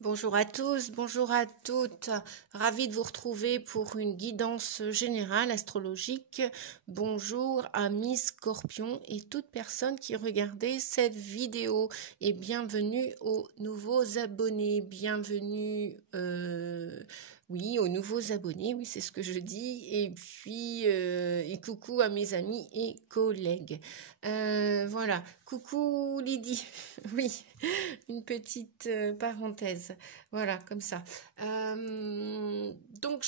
Bonjour à tous, bonjour à toutes. Ravie de vous retrouver pour une guidance générale astrologique. Bonjour amis Scorpions et toute personne qui regardait cette vidéo et bienvenue aux nouveaux abonnés. Bienvenue oui, aux nouveaux abonnés, oui, c'est ce que je dis. Et puis, et coucou à mes amis et collègues. Voilà, coucou Lydie, oui, une petite parenthèse. Voilà, comme ça. Donc,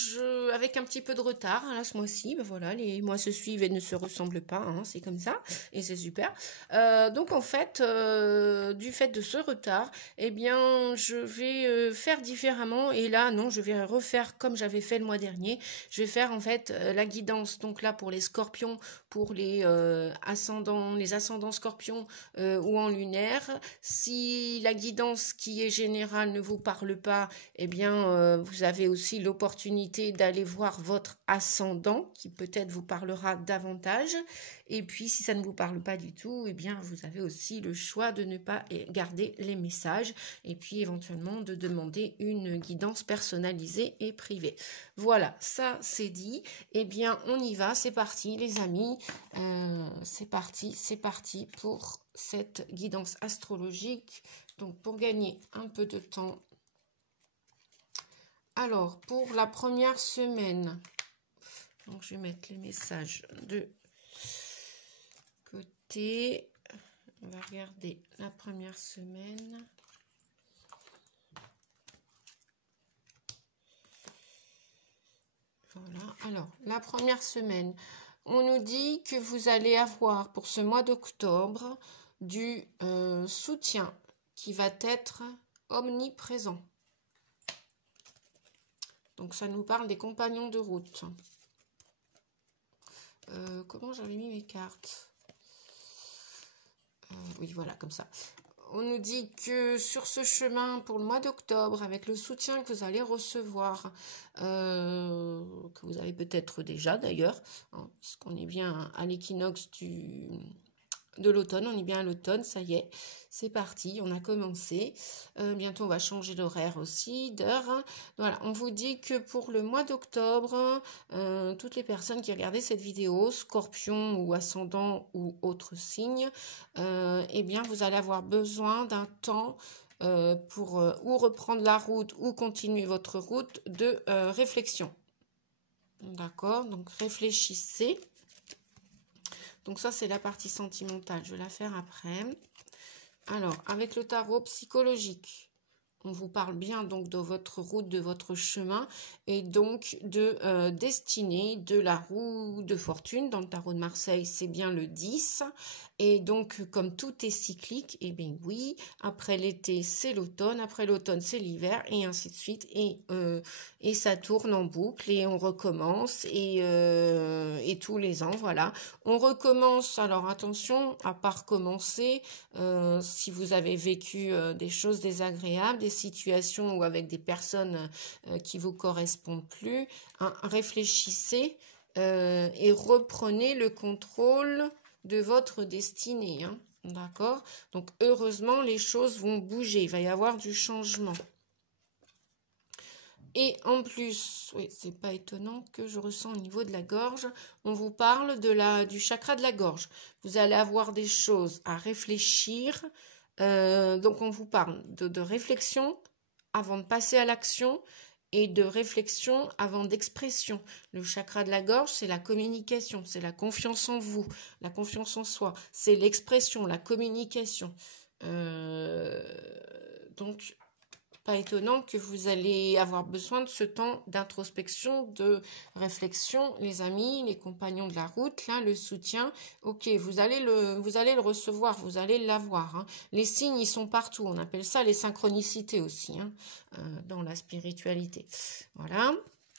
avec un petit peu de retard, hein, ce mois-ci, ben voilà, les mois se suivent et ne se ressemblent pas, hein, c'est comme ça, et c'est super. Donc, en fait, du fait de ce retard, eh bien, je vais faire différemment, et là, non, je vais refaire comme j'avais fait le mois dernier. Je vais faire, en fait, la guidance, donc là, pour les scorpions, pour les ascendants scorpions ou en lunaire. Si la guidance qui est générale ne vous parle pas, eh bien, vous avez aussi l'opportunité d'aller voir votre ascendant qui peut-être vous parlera davantage. Et puis, si ça ne vous parle pas du tout, eh bien, vous avez aussi le choix de ne pas garder les messages et puis éventuellement de demander une guidance personnalisée et privée. Voilà, ça c'est dit. Eh bien, on y va, c'est parti les amis. C'est parti pour cette guidance astrologique. Donc, pour gagner un peu de temps. Alors, pour la première semaine, donc je vais mettre les messages de côté. On va regarder la première semaine. Voilà. Alors, la première semaine, on nous dit que vous allez avoir pour ce mois d'octobre du soutien qui va être omniprésent. Donc, ça nous parle des compagnons de route. Comment j'avais mis mes cartes? Oui, voilà, comme ça. On nous dit que sur ce chemin pour le mois d'octobre, avec le soutien que vous allez recevoir, que vous avez peut-être déjà d'ailleurs, hein, puisqu'on est bien à l'équinoxe de l'automne, on est bien à l'automne, ça y est, c'est parti, on a commencé. Bientôt, on va changer d'horaire aussi, d'heure. Voilà, on vous dit que pour le mois d'octobre, toutes les personnes qui regardaient cette vidéo, scorpion ou ascendant ou autre signe, eh bien, vous allez avoir besoin d'un temps pour ou reprendre la route ou continuer votre route de réflexion. D'accord, donc réfléchissez. Donc ça, c'est la partie sentimentale. Je vais la faire après. Alors, avec le tarot psychologique, on vous parle bien donc de votre route, de votre chemin et donc de destinée, de la roue de fortune. Dans le tarot de Marseille, c'est bien le 10. Et donc, comme tout est cyclique, eh bien oui, après l'été, c'est l'automne, après l'automne, c'est l'hiver, et ainsi de suite. Et ça tourne en boucle, et on recommence, et tous les ans, voilà. On recommence, alors attention, à pas recommencer, si vous avez vécu des choses désagréables, des situations ou avec des personnes qui vous correspondent plus, hein, réfléchissez et reprenez le contrôle de votre destinée, hein, d'accord? Donc, heureusement, les choses vont bouger, il va y avoir du changement. Et en plus, oui, c'est pas étonnant que je ressens au niveau de la gorge, on vous parle du chakra de la gorge. Vous allez avoir des choses à réfléchir, donc on vous parle de réflexion avant de passer à l'action, et de réflexion avant d'expression. Le chakra de la gorge, c'est la communication, c'est la confiance en vous, la confiance en soi, c'est l'expression, la communication. Donc, pas étonnant que vous allez avoir besoin de ce temps d'introspection, de réflexion, les amis, les compagnons de la route, là, le soutien. Ok, vous allez le recevoir, vous allez l'avoir. Hein. Les signes, ils sont partout. On appelle ça les synchronicités aussi, hein, dans la spiritualité. Voilà.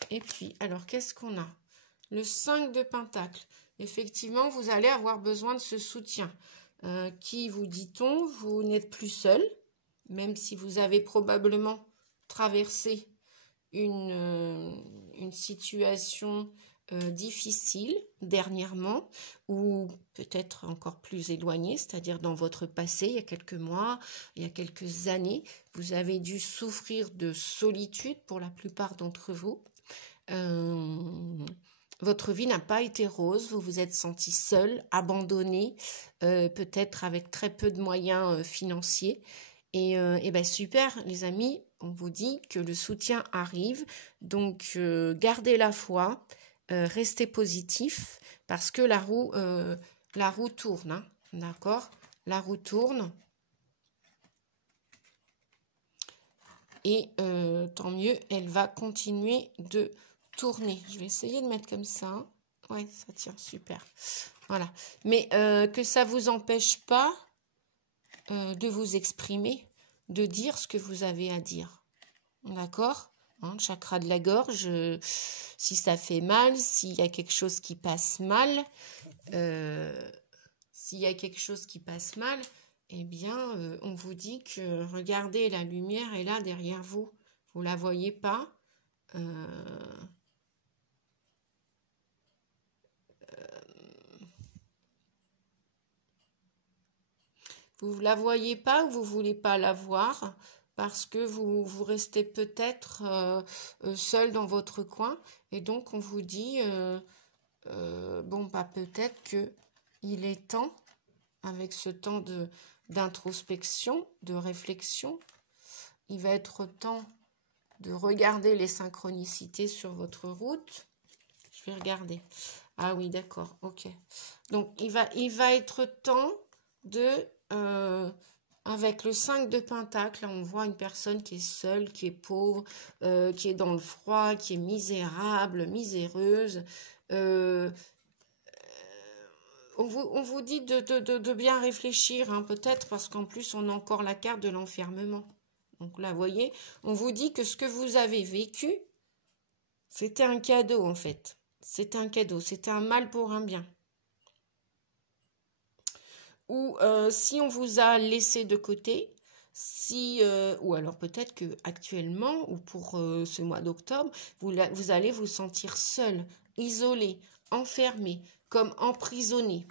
Et puis, alors, qu'est-ce qu'on a? Le 5 de Pentacle. Effectivement, vous allez avoir besoin de ce soutien. Qui vous dit-on? Vous n'êtes plus seul. Même si vous avez probablement traversé une situation difficile dernièrement, ou peut-être encore plus éloigné, c'est-à-dire dans votre passé, il y a quelques mois, il y a quelques années, vous avez dû souffrir de solitude pour la plupart d'entre vous. Votre vie n'a pas été rose, vous vous êtes senti seul, abandonné, peut-être avec très peu de moyens financiers. Et ben super, les amis, on vous dit que le soutien arrive, donc gardez la foi, restez positif, parce que la roue tourne, hein, d'accord? La roue tourne. Et tant mieux, elle va continuer de tourner. Je vais essayer de mettre comme ça. Ouais, ça tient, super. Voilà. Mais que ça ne vous empêche pas de vous exprimer, de dire ce que vous avez à dire. D'accord? Hein, chakra de la gorge, si ça fait mal, s'il y a quelque chose qui passe mal, eh bien, on vous dit que regardez, la lumière est là derrière vous. Vous ne la voyez pas. Vous ne la voyez pas ou vous ne voulez pas la voir parce que vous restez peut-être seul dans votre coin. Et donc, on vous dit, bon, bah, peut-être qu'il est temps, avec ce temps d'introspection, de réflexion, il va être temps de regarder les synchronicités sur votre route. Je vais regarder. Ah oui, d'accord, ok. Donc, il va être temps de... avec le 5 de Pentacle, là, on voit une personne qui est seule, qui est pauvre, qui est dans le froid, qui est misérable, miséreuse. On vous dit de bien réfléchir, hein, peut-être, parce qu'en plus, on a encore la carte de l'enfermement. Donc là, vous voyez, on vous dit que ce que vous avez vécu, c'était un cadeau, en fait. C'était un cadeau, c'était un mal pour un bien. Ou si on vous a laissé de côté, ou alors peut-être que actuellement ou pour ce mois d'octobre, vous allez vous sentir seul, isolé, enfermé, comme emprisonné.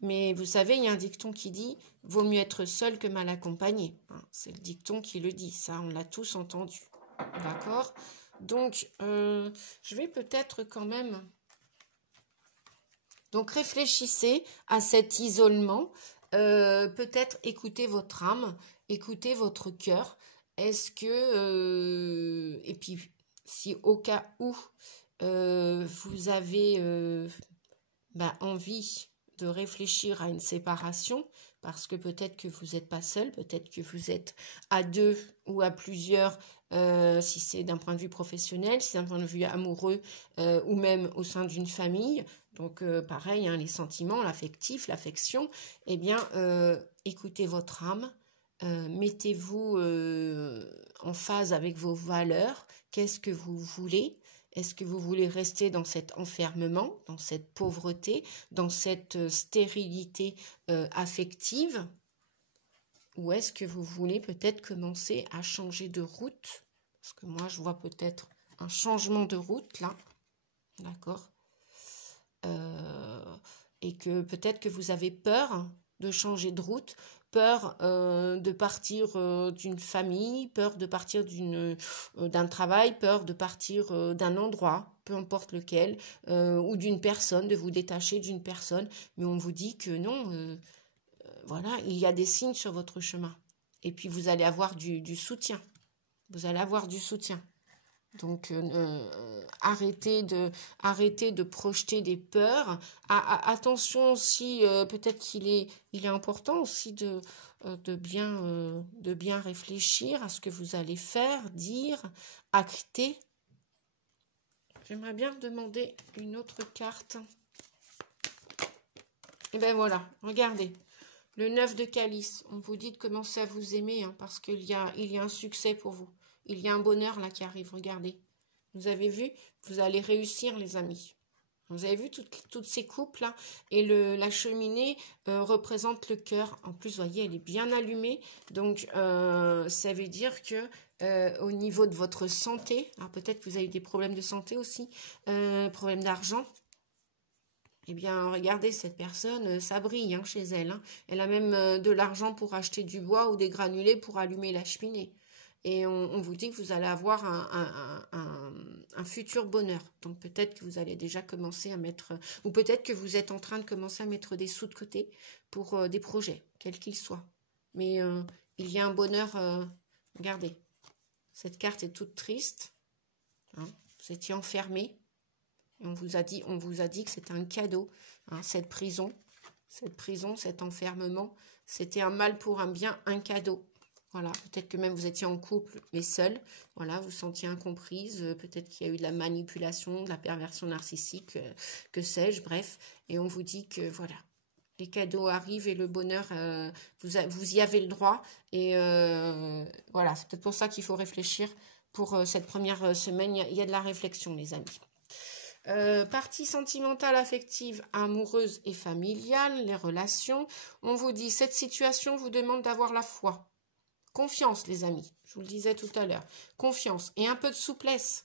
Mais vous savez, il y a un dicton qui dit « Vaut mieux être seul que mal accompagné ». C'est le dicton qui le dit, ça on l'a tous entendu. D'accord? Donc, je vais peut-être quand même... Donc, réfléchissez à cet isolement. Peut-être écoutez votre âme, écoutez votre cœur. Est-ce que... et puis, si au cas où vous avez envie de réfléchir à une séparation, parce que peut-être que vous n'êtes pas seul, peut-être que vous êtes à deux ou à plusieurs, si c'est d'un point de vue professionnel, si c'est d'un point de vue amoureux ou même au sein d'une famille. Donc pareil, hein, les sentiments, l'affectif, l'affection, eh bien écoutez votre âme, mettez-vous en phase avec vos valeurs. Qu'est-ce que vous voulez? Est-ce que vous voulez rester dans cet enfermement, dans cette pauvreté, dans cette stérilité affective? Ou est-ce que vous voulez peut-être commencer à changer de route? Parce que moi, je vois peut-être un changement de route là. D'accord? Et que peut-être que vous avez peur de changer de route, peur de partir d'une famille, peur de partir d'un travail, peur de partir d'un endroit, peu importe lequel, ou d'une personne, de vous détacher d'une personne. Mais on vous dit que non, voilà, il y a des signes sur votre chemin. Et puis vous allez avoir du soutien. Vous allez avoir du soutien. Donc, arrêtez de projeter des peurs. Attention aussi, peut-être qu'il est important aussi de bien réfléchir à ce que vous allez faire, dire, acter. J'aimerais bien demander une autre carte. Et bien voilà, regardez. Le 9 de calice, on vous dit de commencer à vous aimer, hein, parce qu'il y a un succès pour vous. Il y a un bonheur là qui arrive, regardez. Vous avez vu? Vous allez réussir, les amis. Vous avez vu toutes ces coupes là, et la cheminée représente le cœur. En plus, vous voyez, elle est bien allumée. Donc, ça veut dire que au niveau de votre santé, alors peut-être que vous avez des problèmes de santé aussi, problèmes d'argent. Eh bien, regardez, cette personne, ça brille hein, chez elle. Hein. Elle a même de l'argent pour acheter du bois ou des granulés pour allumer la cheminée. Et on vous dit que vous allez avoir un futur bonheur. Donc peut-être que vous allez déjà commencer à mettre, ou peut-être que vous êtes en train de commencer à mettre des sous de côté pour des projets, quels qu'ils soient. Mais il y a un bonheur, regardez, cette carte est toute triste. Hein, vous étiez enfermé. On vous a dit que c'était un cadeau, hein, cette prison, cet enfermement, c'était un mal pour un bien, un cadeau. Voilà, peut-être que même vous étiez en couple, mais seul. Voilà, vous sentiez incomprise. Peut-être qu'il y a eu de la manipulation, de la perversion narcissique, que sais-je, bref. Et on vous dit que, voilà, les cadeaux arrivent et le bonheur, vous y avez le droit. Et voilà, c'est peut-être pour ça qu'il faut réfléchir. Pour cette première semaine, il y a de la réflexion, les amis. Partie sentimentale, affective, amoureuse et familiale, les relations. On vous dit, cette situation vous demande d'avoir la foi. Confiance, les amis. Je vous le disais tout à l'heure. Confiance et un peu de souplesse.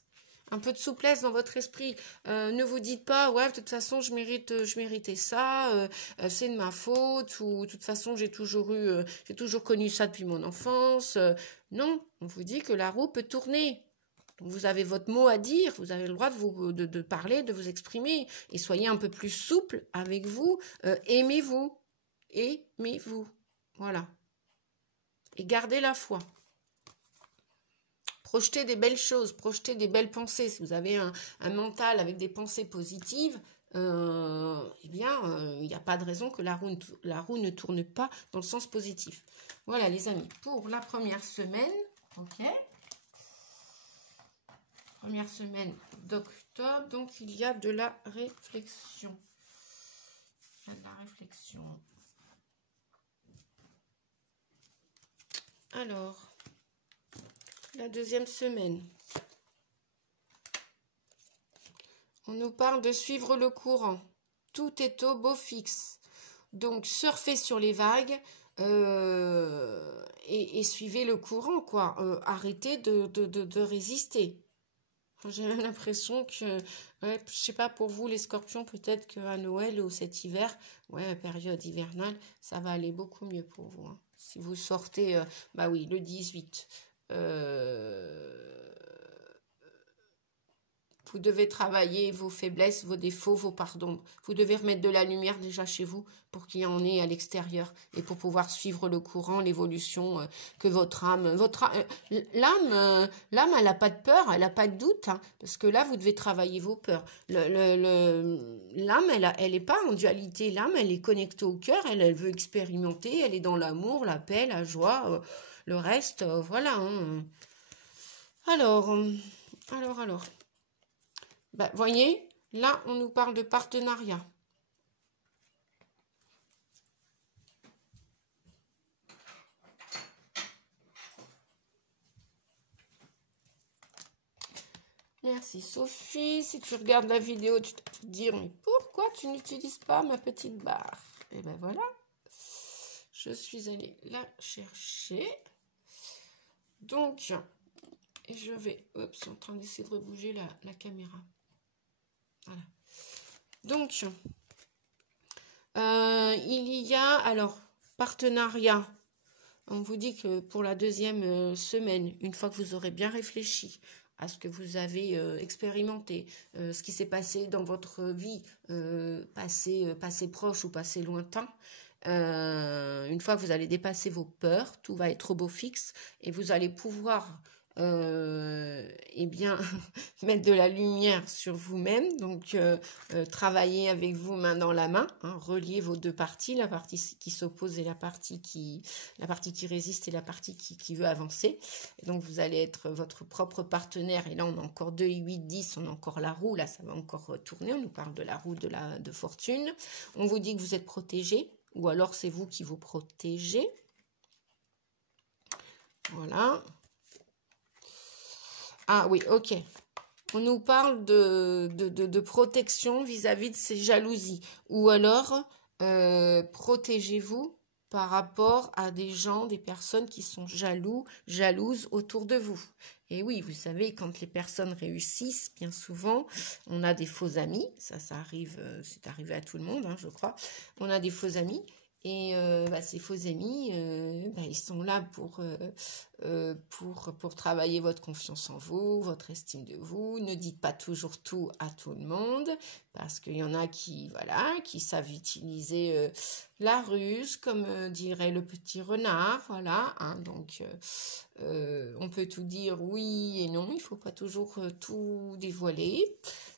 Un peu de souplesse dans votre esprit. Ne vous dites pas, ouais, de toute façon, je méritais ça, c'est de ma faute, ou de toute façon, j'ai toujours connu ça depuis mon enfance. Non, on vous dit que la roue peut tourner. Donc vous avez votre mot à dire, vous avez le droit de parler, de vous exprimer. Et soyez un peu plus souple avec vous. Aimez-vous. Aimez-vous. Voilà. Et gardez la foi. Projetez des belles choses, projetez des belles pensées. Si vous avez un mental avec des pensées positives, eh bien, il n'y a pas de raison que la roue ne tourne pas dans le sens positif. Voilà, les amis, pour la première semaine, ok. Première semaine d'octobre, donc il y a de la réflexion. Il y a de la réflexion. Alors, la deuxième semaine. On nous parle de suivre le courant. Tout est au beau fixe. Donc, surfez sur les vagues et suivez le courant, quoi. Arrêtez de résister. J'ai l'impression que, ouais, je sais pas, pour vous les scorpions, peut-être qu'à Noël ou cet hiver, ouais, période hivernale, ça va aller beaucoup mieux pour vous. Hein. Si vous sortez, bah oui, le 18, vous devez travailler vos faiblesses, vos défauts, vos pardons. Vous devez remettre de la lumière déjà chez vous pour qu'il y en ait à l'extérieur et pour pouvoir suivre le courant, l'évolution que votre âme... l'âme, elle n'a pas de peur, elle n'a pas de doute, hein, parce que là, vous devez travailler vos peurs. L'âme, elle n'est pas en dualité. L'âme, elle est connectée au cœur, elle veut expérimenter, elle est dans l'amour, la paix, la joie, le reste, voilà. Hein. Alors... Ben, voyez, là, on nous parle de partenariat. Merci Sophie. Si tu regardes la vidéo, tu vas te dire, mais pourquoi tu n'utilises pas ma petite barre? Et ben voilà, je suis allée la chercher. Donc, je vais... Oups, je suis en train d'essayer de rebouger la caméra. Voilà. Donc, il y a, alors, partenariat. On vous dit que pour la deuxième semaine, une fois que vous aurez bien réfléchi à ce que vous avez expérimenté, ce qui s'est passé dans votre vie, passé proche ou passé lointain, une fois que vous allez dépasser vos peurs, tout va être au beau fixe et vous allez pouvoir... eh bien, mettre de la lumière sur vous-même, donc travailler avec vous main dans la main, hein, relier vos deux parties, la partie qui s'oppose et la partie qui résiste et la partie qui veut avancer. Et donc, vous allez être votre propre partenaire, et là, on a encore 2, 8, 10, on a encore la roue, là, ça va encore tourner, on nous parle de la roue de fortune. On vous dit que vous êtes protégé, ou alors c'est vous qui vous protégez. Voilà. Ah oui, ok. On nous parle de protection vis-à-vis de ces jalousies. Ou alors, protégez-vous par rapport à des gens, des personnes qui sont jalouses autour de vous. Et oui, vous savez, quand les personnes réussissent, bien souvent, on a des faux amis. Ça arrive, c'est arrivé à tout le monde, hein, je crois. On a des faux amis. Et ces faux amis, ils sont là pour travailler votre confiance en vous, votre estime de vous. Ne dites pas toujours tout à tout le monde, parce qu'il y en a qui savent utiliser la ruse, comme dirait le petit renard, voilà. Hein, donc, on peut tout dire oui et non, il faut pas toujours tout dévoiler.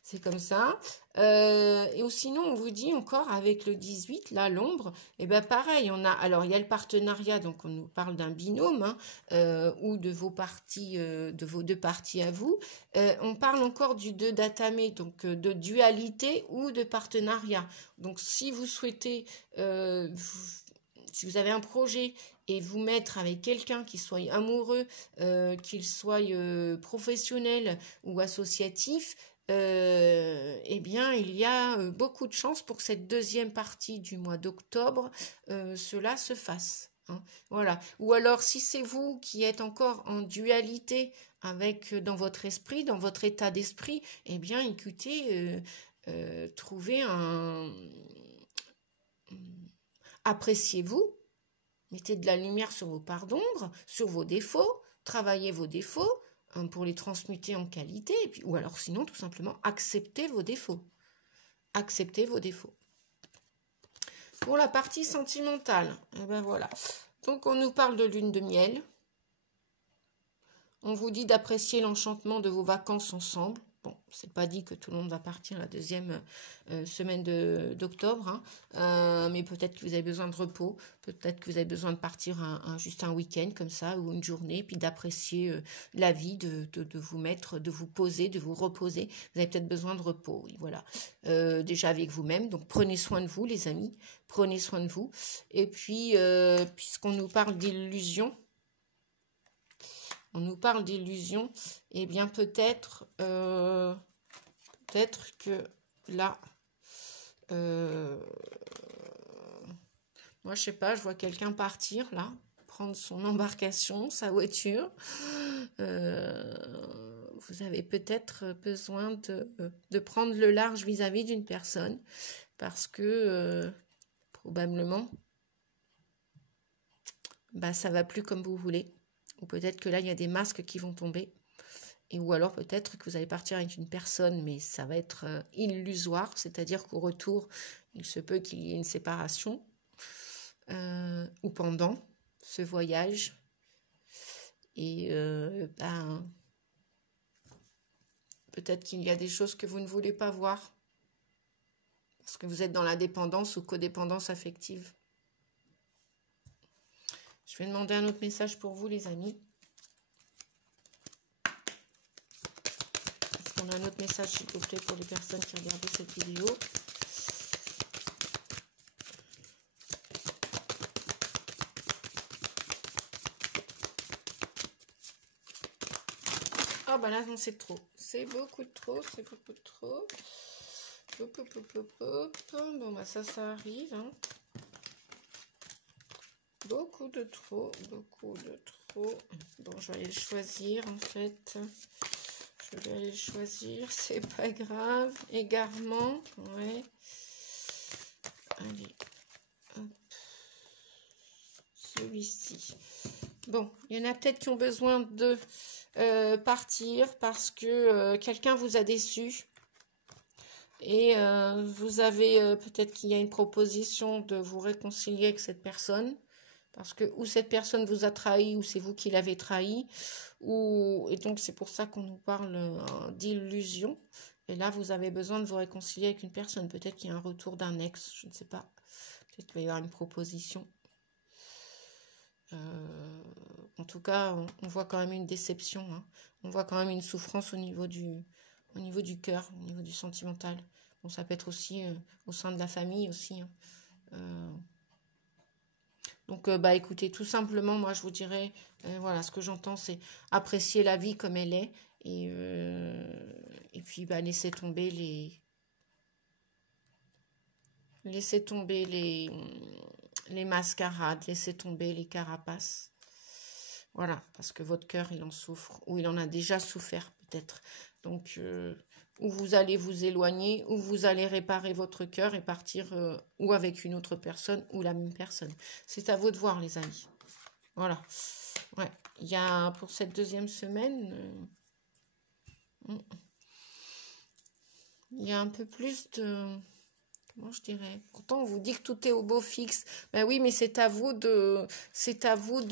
C'est comme ça. Et sinon, on vous dit encore avec le 18, là, l'ombre, et ben pareil, alors il y a le partenariat, donc on nous parle d'un binôme, hein, ou de vos parties, de vos deux parties à vous. On parle encore du 2 d'Atame, donc de dualité ou de partenariat. Donc si vous souhaitez, si vous avez un projet et vous mettre avec quelqu'un qui soit amoureux, qu'il soit professionnel ou associatif, eh bien, il y a beaucoup de chances pour que cette deuxième partie du mois d'octobre, cela se fasse. Hein. Voilà. Ou alors, si c'est vous qui êtes encore en dualité avec dans votre esprit, dans votre état d'esprit, eh bien, écoutez, trouvez appréciez-vous, mettez de la lumière sur vos parts d'ombre, sur vos défauts, travaillez vos défauts pour les transmuter en qualité, et puis, ou alors sinon, tout simplement, acceptez vos défauts. Acceptez vos défauts. Pour la partie sentimentale, eh ben voilà. Donc, on nous parle de lune de miel. On vous dit d'apprécier l'enchantement de vos vacances ensemble. Bon, c'est pas dit que tout le monde va partir la deuxième semaine d'octobre, hein. Mais peut-être que vous avez besoin de repos, peut-être que vous avez besoin de partir juste un week-end comme ça, ou une journée, puis d'apprécier la vie, de vous mettre, de vous poser, de vous reposer. Vous avez peut-être besoin de repos, oui, voilà. Déjà avec vous-même, donc prenez soin de vous, les amis, prenez soin de vous. Et puis, puisqu'on nous parle d'illusions, on nous parle d'illusions, eh bien peut-être que là, moi je sais pas, je vois quelqu'un partir là, prendre son embarcation, sa voiture. Vous avez peut-être besoin de prendre le large vis-à-vis d'une personne, parce que probablement, ça va plus comme vous voulez. Ou peut-être que là, il y a des masques qui vont tomber. Et ou alors peut-être que vous allez partir avec une personne, mais ça va être illusoire. C'est-à-dire qu'au retour, il se peut qu'il y ait une séparation. Ou pendant ce voyage. Et peut-être qu'il y a des choses que vous ne voulez pas voir. Parce que vous êtes dans la dépendance ou codépendance affective. Je vais demander un autre message pour vous, les amis. Est-ce qu'on a un autre message, s'il vous plaît, pour les personnes qui regardent cette vidéo? Ah, là, non, c'est trop. C'est beaucoup trop, c'est beaucoup trop. Bon, ça arrive, hein. Beaucoup de trop. Bon, je vais aller le choisir, en fait. Je vais aller le choisir, c'est pas grave. Égarement, ouais. Allez, hop. Celui-ci. Bon, il y en a peut-être qui ont besoin de partir parce que quelqu'un vous a déçu. Et vous avez peut-être qu'il y a une proposition de vous réconcilier avec cette personne. Parce que ou cette personne vous a trahi, ou c'est vous qui l'avez trahi. Et donc c'est pour ça qu'on nous parle d'illusion. Et là, vous avez besoin de vous réconcilier avec une personne. Peut-être qu'il y a un retour d'un ex, je ne sais pas. Peut-être qu'il va y avoir une proposition. En tout cas, on voit quand même une déception. Hein. On voit quand même une souffrance au niveau du cœur, au niveau du sentimental. Bon, ça peut être aussi au sein de la famille aussi. Hein. Donc, écoutez, tout simplement, moi, je vous dirais, voilà, ce que j'entends, c'est apprécier la vie comme elle est Et puis, bah, laissez tomber les mascarades, laissez tomber les carapaces. Voilà, parce que votre cœur, il en souffre, ou il en a déjà souffert peut-être. Donc, ou vous allez vous éloigner, ou vous allez réparer votre cœur et partir ou avec une autre personne, ou la même personne. C'est à vous de voir, les amis. Voilà. Ouais, il y a pour cette deuxième semaine, il y a un peu plus de... Comment je dirais? Pourtant, on vous dit que tout est au beau fixe. Ben oui, mais c'est à vous de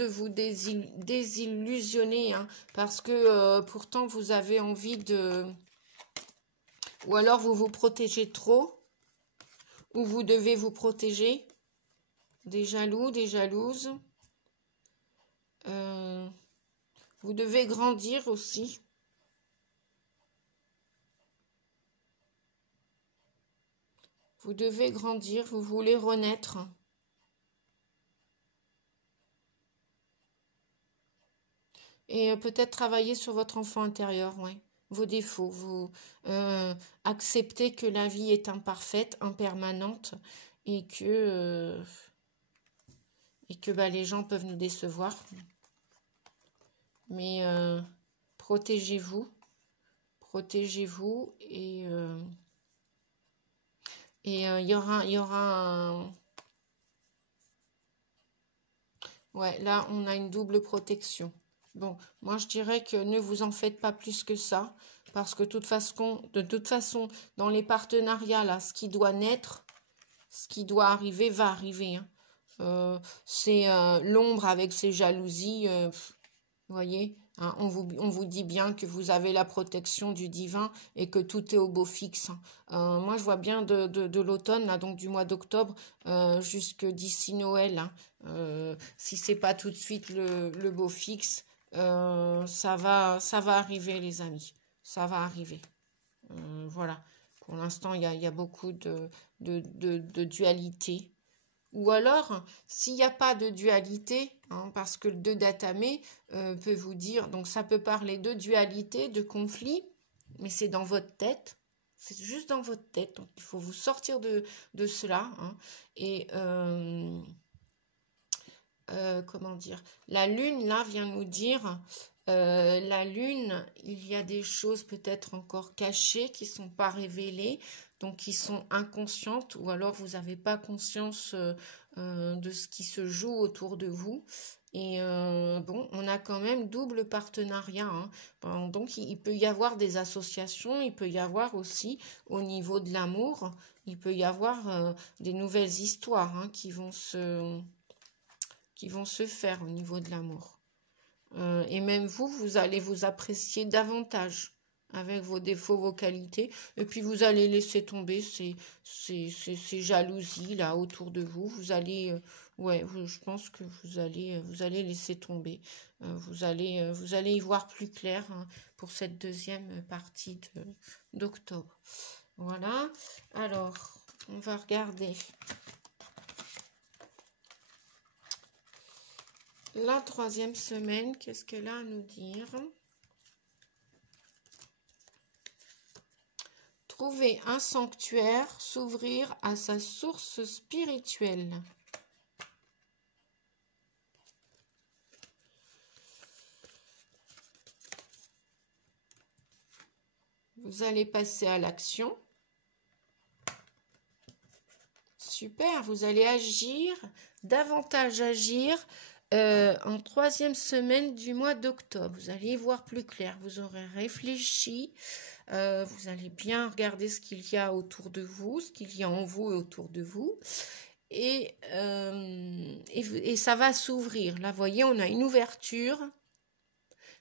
vous désillusionner, hein, parce que pourtant, vous avez envie de... Ou alors, vous vous protégez trop, ou vous devez vous protéger des jaloux, des jalouses. Vous devez grandir aussi. Vous devez grandir, vous voulez renaître. Et peut-être travailler sur votre enfant intérieur, ouais. Vos défauts, vous acceptez que la vie est imparfaite, impermanente, et que bah, les gens peuvent nous décevoir. Mais protégez-vous et il y aura un... Ouais, là, on a une double protection. Bon, moi, je dirais que ne vous en faites pas plus que ça, parce que de toute façon, dans les partenariats, là, ce qui doit naître, ce qui doit arriver, va arriver. Hein. C'est l'ombre avec ses jalousies, vous voyez, hein, on vous dit bien que vous avez la protection du divin et que tout est au beau fixe. Moi, je vois bien de l'automne, là, donc du mois d'octobre, jusque d'ici Noël. Hein. Si c'est pas tout de suite le beau fixe, ça va arriver, les amis. Ça va arriver. Voilà. Pour l'instant, il y a beaucoup de dualité. Ou alors, s'il n'y a pas de dualité, hein, parce que le 2 d'Atamé peut vous dire, donc ça peut parler de dualité, de conflit, mais c'est dans votre tête, c'est juste dans votre tête, donc il faut vous sortir de cela. Hein, et comment dire, la lune, là, vient nous dire, la lune, il y a des choses peut-être encore cachées qui ne sont pas révélées, donc qui sont inconscientes, ou alors vous n'avez pas conscience de ce qui se joue autour de vous. Et bon, on a quand même double partenariat. Hein. Bon, donc, il peut y avoir des associations, il peut y avoir aussi, au niveau de l'amour, il peut y avoir des nouvelles histoires hein, qui vont se faire au niveau de l'amour. Et même vous allez vous apprécier davantage avec vos défauts, vos qualités, et puis vous allez laisser tomber ces jalousies là autour de vous. Vous allez, je pense que vous allez laisser tomber. Vous allez y voir plus clair hein, pour cette deuxième partie d'octobre. Voilà. Alors, on va regarder la troisième semaine. Qu'est-ce qu'elle a à nous dire? Trouver un sanctuaire, s'ouvrir à sa source spirituelle. Vous allez passer à l'action. Super, vous allez agir, davantage agir en troisième semaine du mois d'octobre. Vous allez y voir plus clair, vous aurez réfléchi. Vous allez bien regarder ce qu'il y a autour de vous, ce qu'il y a en vous et autour de vous. Et ça va s'ouvrir. Là, vous voyez, on a une ouverture.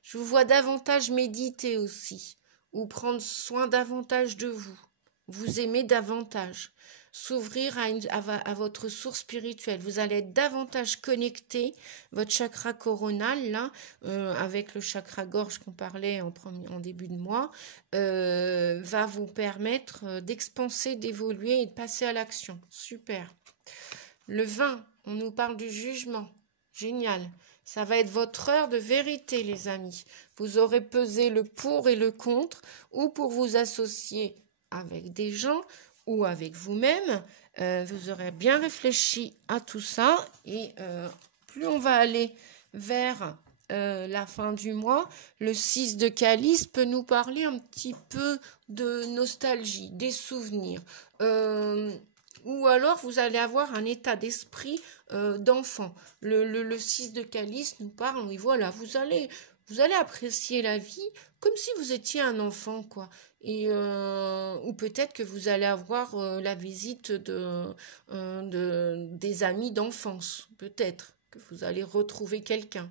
Je vous vois davantage méditer aussi, ou prendre soin davantage de vous. Vous aimer davantage. S'ouvrir à votre source spirituelle. Vous allez être davantage connecté. Votre chakra coronal, là, avec le chakra gorge qu'on parlait en début de mois, va vous permettre d'expanser, d'évoluer et de passer à l'action. Super. Le 20, on nous parle du jugement. Génial. Ça va être votre heure de vérité, les amis. Vous aurez pesé le pour et le contre, ou pour vous associer avec des gens, ou avec vous-même. Vous aurez bien réfléchi à tout ça, et plus on va aller vers la fin du mois, le 6 de calice peut nous parler un petit peu de nostalgie, des souvenirs. Ou alors vous allez avoir un état d'esprit d'enfant. Le 6 de calice nous parle, et voilà, vous allez apprécier la vie comme si vous étiez un enfant, quoi. Et ou peut-être que vous allez avoir la visite des amis d'enfance. Peut-être que vous allez retrouver quelqu'un.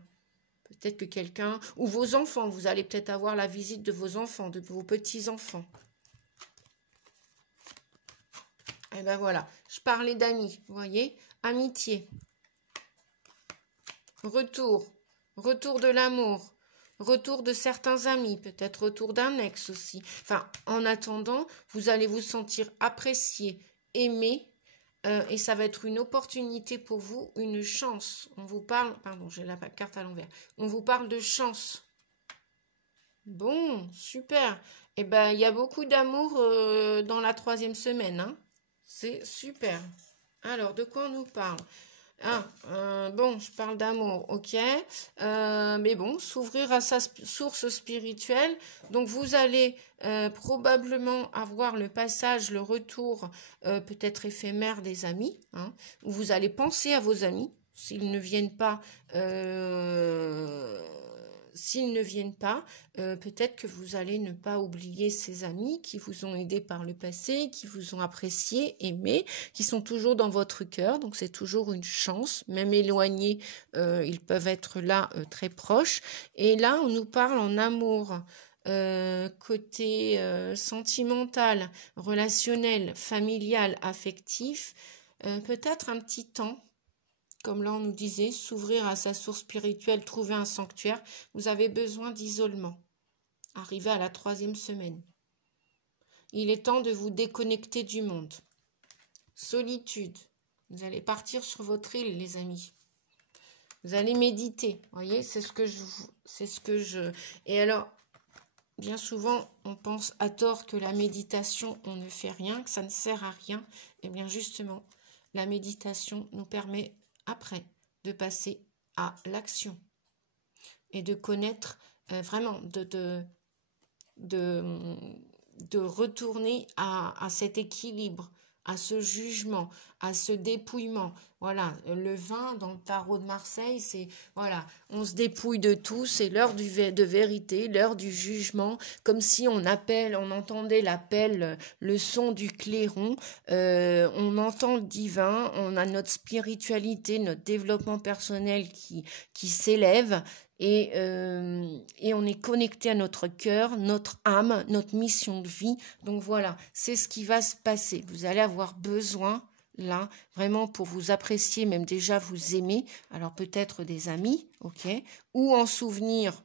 Peut-être que quelqu'un, ou vos enfants, vous allez peut-être avoir la visite de vos enfants, de vos petits-enfants. Et ben voilà, je parlais d'amis, vous voyez, amitié, retour de l'amour, retour de certains amis, peut-être retour d'un ex aussi. Enfin, en attendant, vous allez vous sentir apprécié, aimé, et ça va être une opportunité pour vous, une chance. On vous parle, pardon, j'ai la carte à l'envers. On vous parle de chance. Bon, super. Eh ben, il y a beaucoup d'amour dans la 3e semaine, hein. C'est super. Alors, de quoi on nous parle? Bon, je parle d'amour, ok. Mais bon, s'ouvrir à sa source spirituelle. Donc, vous allez probablement avoir le passage, le retour, peut-être éphémère des amis, hein, où vous allez penser à vos amis. S'ils ne viennent pas, peut-être que vous allez ne pas oublier ces amis qui vous ont aidé par le passé, qui vous ont apprécié, aimé, qui sont toujours dans votre cœur. Donc c'est toujours une chance, même éloignés, ils peuvent être là très proches. Et là, on nous parle en amour. Côté sentimental, relationnel, familial, affectif, peut-être un petit temps. Comme là on nous disait, s'ouvrir à sa source spirituelle, trouver un sanctuaire, vous avez besoin d'isolement. Arrivé à la 3e semaine. Il est temps de vous déconnecter du monde. Solitude. Vous allez partir sur votre île, les amis. Vous allez méditer. Vous voyez, c'est ce que je... Et alors, bien souvent, on pense à tort que la méditation, on ne fait rien, que ça ne sert à rien. Eh bien, justement, la méditation nous permet après de passer à l'action et de connaître vraiment de retourner à cet équilibre, à ce jugement, à ce dépouillement. Voilà, le 20 dans le tarot de Marseille, c'est, voilà, on se dépouille de tout, c'est l'heure de vérité, l'heure du jugement, comme si on entendait l'appel, le son du clairon, on entend le divin, on a notre spiritualité, notre développement personnel qui s'élève, et on est connecté à notre cœur, notre âme, notre mission de vie. Donc voilà, c'est ce qui va se passer. Vous allez avoir besoin, là, vraiment pour vous apprécier, même déjà vous aimer, alors peut-être des amis, ok, ou en souvenir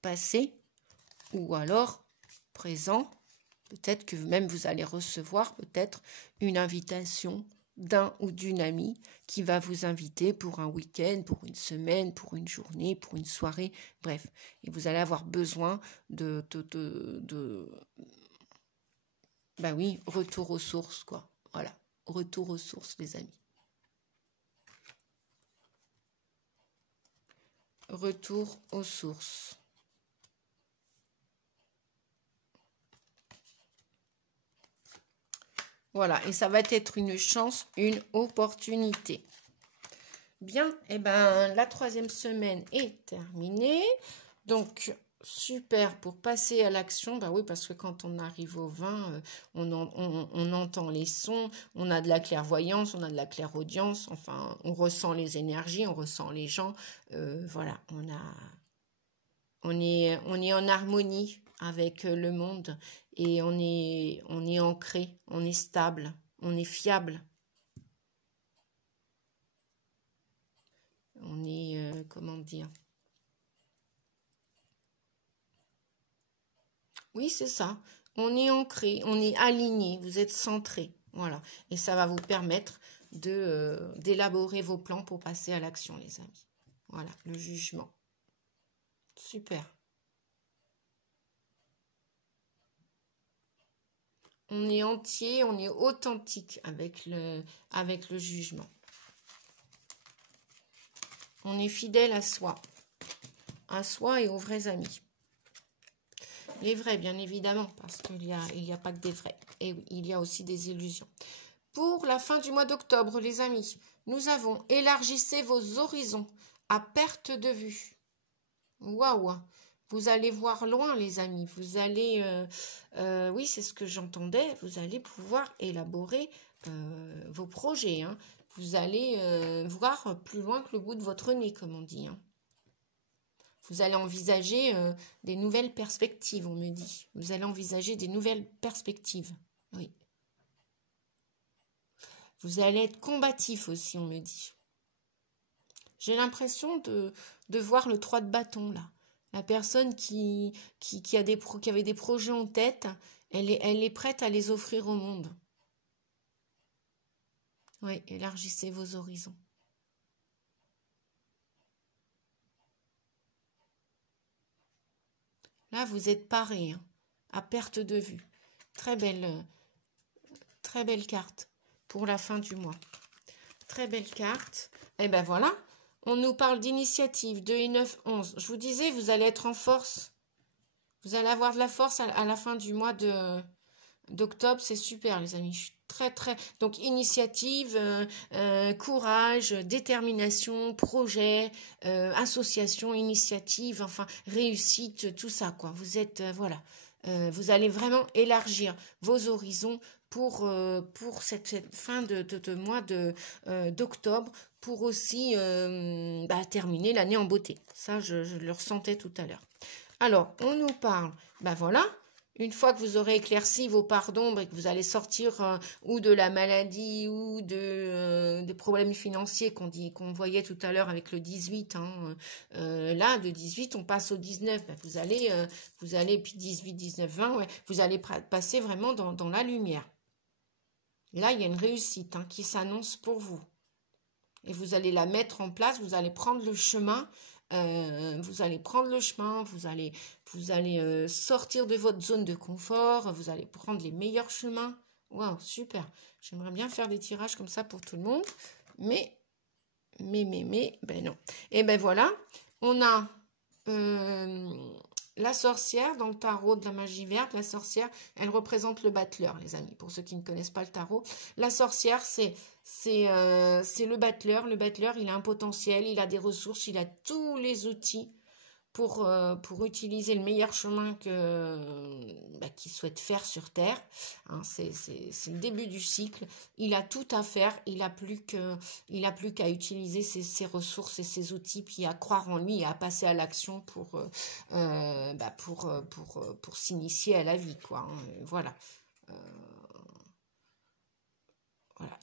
passé, ou alors présent. Peut-être que même vous allez recevoir peut-être une invitation d'un ou d'une amie qui va vous inviter pour un week-end, pour une semaine, pour une journée, pour une soirée, bref. Et vous allez avoir besoin bah oui, retour aux sources, quoi. Voilà, retour aux sources, les amis. Retour aux sources. Voilà, et ça va être une chance, une opportunité. Bien, et ben la 3e semaine est terminée. Donc, super pour passer à l'action. Bah oui, parce que quand on arrive au 20, on entend les sons, on a de la clairvoyance, on a de la clairaudience, enfin, on ressent les énergies, on ressent les gens. Voilà, on est en harmonie avec le monde et on est ancré, on est stable, on est fiable. On est, comment dire? Oui, c'est ça. On est ancré, on est aligné, vous êtes centré. Voilà. Et ça va vous permettre d'élaborer vos plans pour passer à l'action, les amis. Voilà, le jugement. Super. On est entier, on est authentique avec le jugement. On est fidèle à soi et aux vrais amis. Les vrais, bien évidemment, parce qu'il n'y a pas que des vrais. Et oui, il y a aussi des illusions. Pour la fin du mois d'octobre, les amis, nous avons élargissez vos horizons à perte de vue. Waouh! Vous allez voir loin, les amis. Vous allez, oui, c'est ce que j'entendais, vous allez pouvoir élaborer vos projets. Hein. Vous allez voir plus loin que le bout de votre nez, comme on dit. Hein. Vous allez envisager des nouvelles perspectives, on me dit. Vous allez envisager des nouvelles perspectives. Oui. Vous allez être combatif aussi, on me dit. J'ai l'impression de voir le 3 de bâton, là. La personne qui avait des projets en tête, elle est prête à les offrir au monde. Oui, élargissez vos horizons. Là, vous êtes paré, hein, à perte de vue. Très belle carte pour la fin du mois. Très belle carte. Et ben voilà, on nous parle d'initiative, 2 et 9, 11. Je vous disais, vous allez être en force. Vous allez avoir de la force à la fin du mois d'octobre. C'est super, les amis. Je suis très... Donc, initiative, courage, détermination, projet, association, initiative, enfin, réussite, tout ça, quoi. Vous êtes, voilà. Vous allez vraiment élargir vos horizons pour cette fin de mois d'octobre, pour aussi terminer l'année en beauté. Ça, je le ressentais tout à l'heure. Alors, on nous parle, voilà, une fois que vous aurez éclairci vos parts d'ombre et que vous allez sortir ou de la maladie ou de problèmes financiers qu'on voyait tout à l'heure avec le 18, hein, là, de 18, on passe au 19, vous allez, puis 18, 19, 20, ouais, vous allez passer vraiment dans la lumière. Là, il y a une réussite qui s'annonce pour vous. Et vous allez la mettre en place, vous allez prendre le chemin. Vous allez prendre le chemin, vous allez sortir de votre zone de confort, vous allez prendre les meilleurs chemins. Waouh, super. J'aimerais bien faire des tirages comme ça pour tout le monde, mais ben non. Et ben voilà, on a la sorcière dans le tarot de la magie verte. La sorcière, elle représente le battleur, les amis. Pour ceux qui ne connaissent pas le tarot, la sorcière, c'est le battleur. Le battleur, il a un potentiel, il a des ressources, il a tous les outils pour utiliser le meilleur chemin qu'il souhaite faire sur Terre. Hein, c'est le début du cycle. Il a tout à faire. Il n'a plus qu'à utiliser ses ressources et ses outils, puis à croire en lui et à passer à l'action pour s'initier à la vie, quoi. Hein, voilà. Voilà.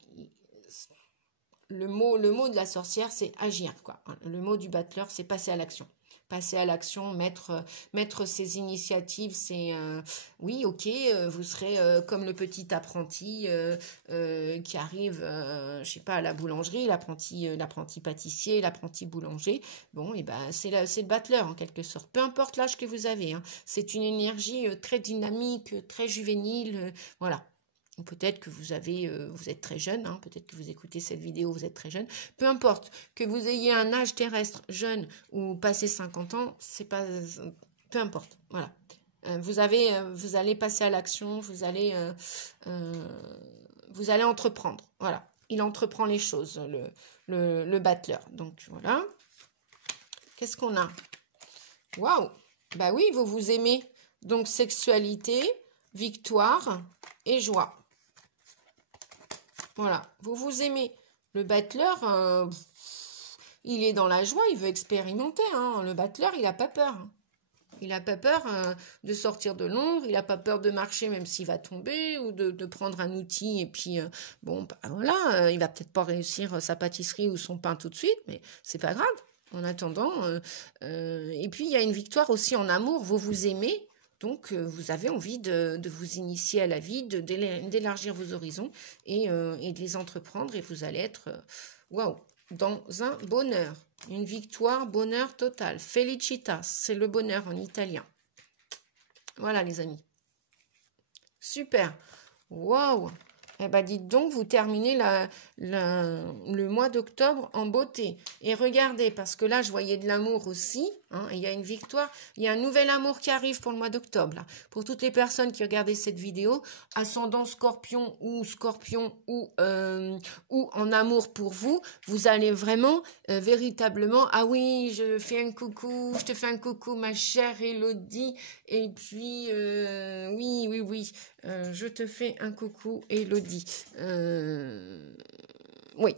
Le mot de la sorcière, c'est agir, quoi. Le mot du battleur, c'est passer à l'action. Passer à l'action, mettre ses initiatives, oui, ok, vous serez comme le petit apprenti qui arrive, je sais pas, à la boulangerie, l'apprenti pâtissier, l'apprenti boulanger. Bon, et c'est le battleur en quelque sorte. Peu importe l'âge que vous avez, hein, c'est une énergie très dynamique, très juvénile, voilà. Peut-être que vous êtes très jeune, hein, peut-être que vous écoutez cette vidéo, vous êtes très jeune. Peu importe, que vous ayez un âge terrestre jeune ou passé 50 ans, c'est pas... Peu importe, voilà. Vous allez passer à l'action, vous allez entreprendre, voilà. Il entreprend les choses, le battleur. Donc, voilà. Qu'est-ce qu'on a? Waouh! Bah oui, vous vous aimez. Donc, sexualité, victoire et joie. Voilà, vous vous aimez. Le battleur, il est dans la joie, il veut expérimenter. Hein. Le battleur, il n'a pas peur. Il n'a pas peur de sortir de l'ombre, il n'a pas peur de marcher même s'il va tomber ou de prendre un outil et puis, voilà, il va peut-être pas réussir sa pâtisserie ou son pain tout de suite, mais c'est pas grave. En attendant, et puis il y a une victoire aussi en amour, vous vous aimez. Donc, vous avez envie de vous initier à la vie, d'élargir vos horizons et de les entreprendre. Et vous allez être, waouh, dans un bonheur. Une victoire, bonheur total. Felicitas, c'est le bonheur en italien. Voilà, les amis. Super. Waouh. Eh bien, dites donc, vous terminez le mois d'octobre en beauté. Et regardez, parce que là, je voyais de l'amour aussi. Hein, il y a une victoire. Il y a un nouvel amour qui arrive pour le mois d'octobre. Là. Pour toutes les personnes qui regardaient cette vidéo, ascendant scorpion ou en amour pour vous, vous allez vraiment, véritablement, ah oui, je te fais un coucou, ma chère Élodie. Et puis, oui, je te fais un coucou, Élodie. Oui,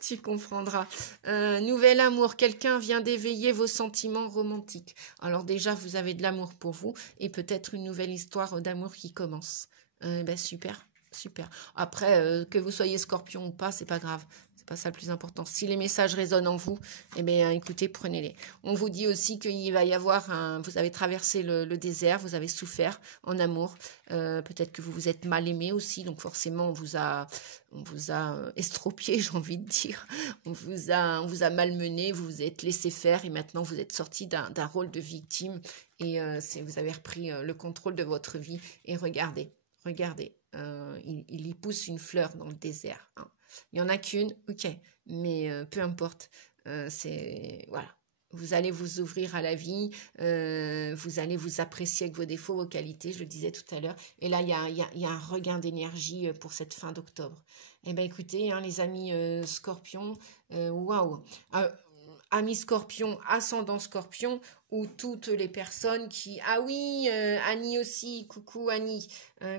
tu comprendras. Nouvel amour, quelqu'un vient d'éveiller vos sentiments romantiques. Alors déjà, vous avez de l'amour pour vous et peut-être une nouvelle histoire d'amour qui commence. Super, super. Après, que vous soyez scorpion ou pas, c'est pas grave. C'est pas ça le plus important. Si les messages résonnent en vous, eh bien, écoutez, prenez-les. On vous dit aussi qu'il va y avoir vous avez traversé le désert, vous avez souffert en amour. Peut-être que vous vous êtes mal aimé aussi, donc forcément, on vous a estropié, j'ai envie de dire. On vous a malmené, vous vous êtes laissé faire et maintenant, vous êtes sorti d'un rôle de victime et vous avez repris le contrôle de votre vie. Et regardez, il y pousse une fleur dans le désert. Hein. Il n'y en a qu'une, ok, mais peu importe. Voilà. Vous allez vous ouvrir à la vie, vous allez vous apprécier avec vos défauts, vos qualités, je le disais tout à l'heure. Et là, il y a un regain d'énergie pour cette fin d'octobre. Eh bien, écoutez, hein, les amis scorpions, waouh! Amis scorpion, ascendant scorpion, ou toutes les personnes qui... Ah oui, Annie aussi, coucou Annie.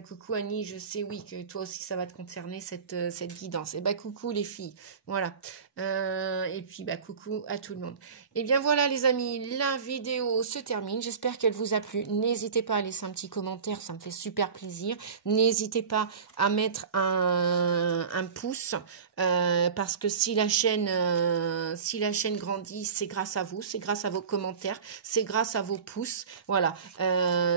Coucou Annie, je sais, oui, que toi aussi, ça va te concerner, cette guidance. Et coucou les filles, voilà. Et puis, coucou à tout le monde. Et bien voilà les amis, la vidéo se termine. J'espère qu'elle vous a plu. N'hésitez pas à laisser un petit commentaire, ça me fait super plaisir. N'hésitez pas à mettre un pouce, parce que si la chaîne grandit, c'est grâce à vous, c'est grâce à vos commentaires, c'est grâce à vos pouces. Voilà,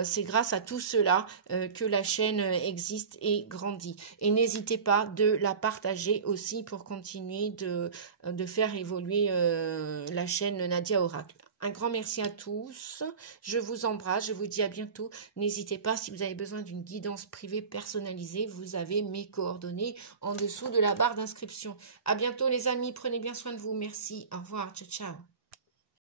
c'est grâce à tout cela que la chaîne existe et grandit. Et n'hésitez pas de la partager aussi pour continuer de faire évoluer la chaîne Nadia Oracle. Un grand merci à tous. Je vous embrasse. Je vous dis à bientôt. N'hésitez pas, si vous avez besoin d'une guidance privée personnalisée, vous avez mes coordonnées en dessous de la barre d'inscription. À bientôt les amis. Prenez bien soin de vous. Merci. Au revoir. Ciao, ciao.